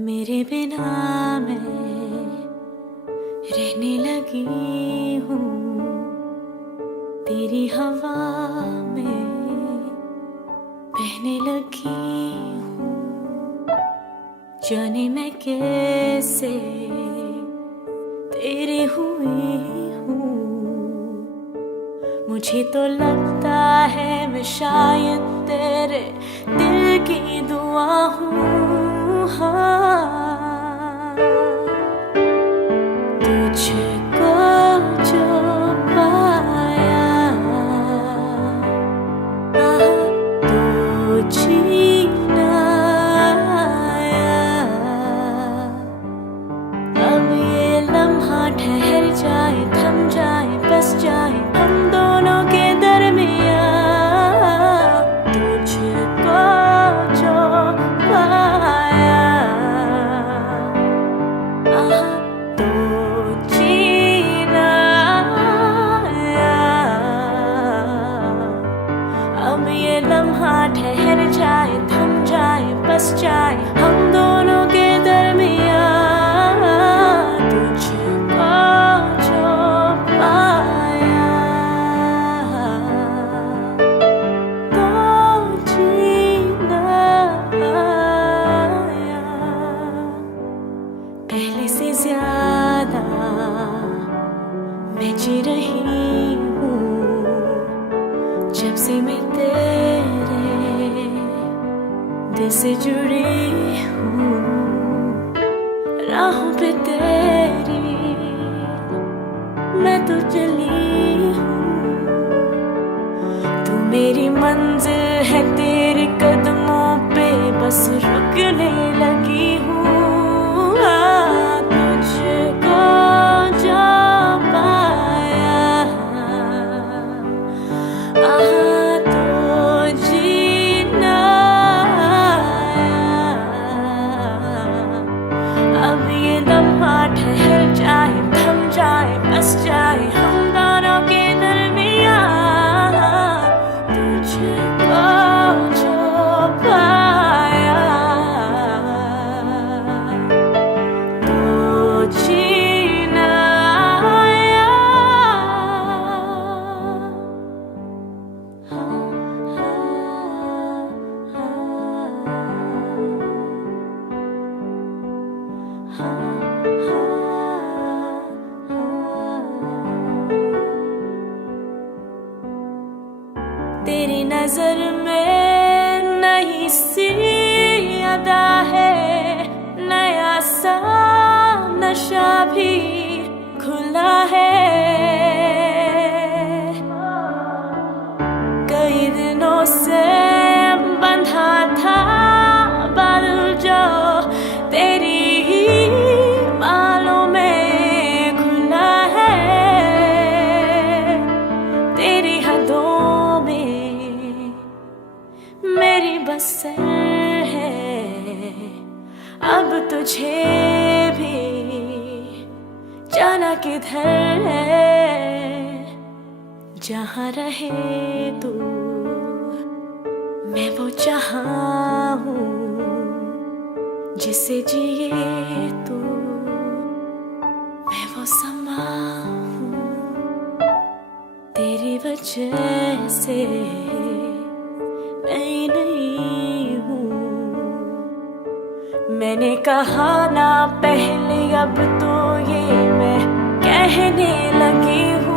मेरे बिना मैं रहने लगी हूँ, तेरी हवा में बहने लगी हूँ। जाने मैं कैसे तेरी हुई हूँ, मुझे तो लगता है मैं शायद तेरे दिल की दुआ हूँ। हाँ, तुझको जो पाया तो जीना आया। अब ये लम्हा ठहर जाए, थम जाए, बस जाए हम दोनों के दरमियाँ। तुझको जो पाया तो जीना आया। अब ये लम्हा ठहर जाए, थम जाए, बस जाए हम दोनों के दरमियाँ। तुझको जो पाया तो जीना आया। पहले से ज्यादा मैं जी रही हूँ, जब से मैं तेरे दिल से जुड़ी हूँ। राहों पे तेरी मैं तो चली हूँ, तू मेरी मंजिल है, तेरे कदमों पे बस रुकने लगी हूँ। तुझको जो पाया तो जीना आया। अब ये लम्हा ठहर जाए, थम जाए, बस जाए हम दोनों के दरमियाँ। तुझको जो पाया तो जीना आया। तेरी नजर में नई सी अदा है, नया सा नशा भी खुला है। कई दिनों से बंधा था बादल जो तेरी ही बालों में खुला है। तेरी हदों में मेरी बसर है, अब तुझे भी जाना किधर है। जहाँ रहे तू मैं वो जहाँ हूँ, जिसे जिए तू मैं वो समा हूँ। तेरी वजह से मैं नहीं हूँ, मैंने कहा ना पहले, अब तो ये मैं कहने लगी हूँ।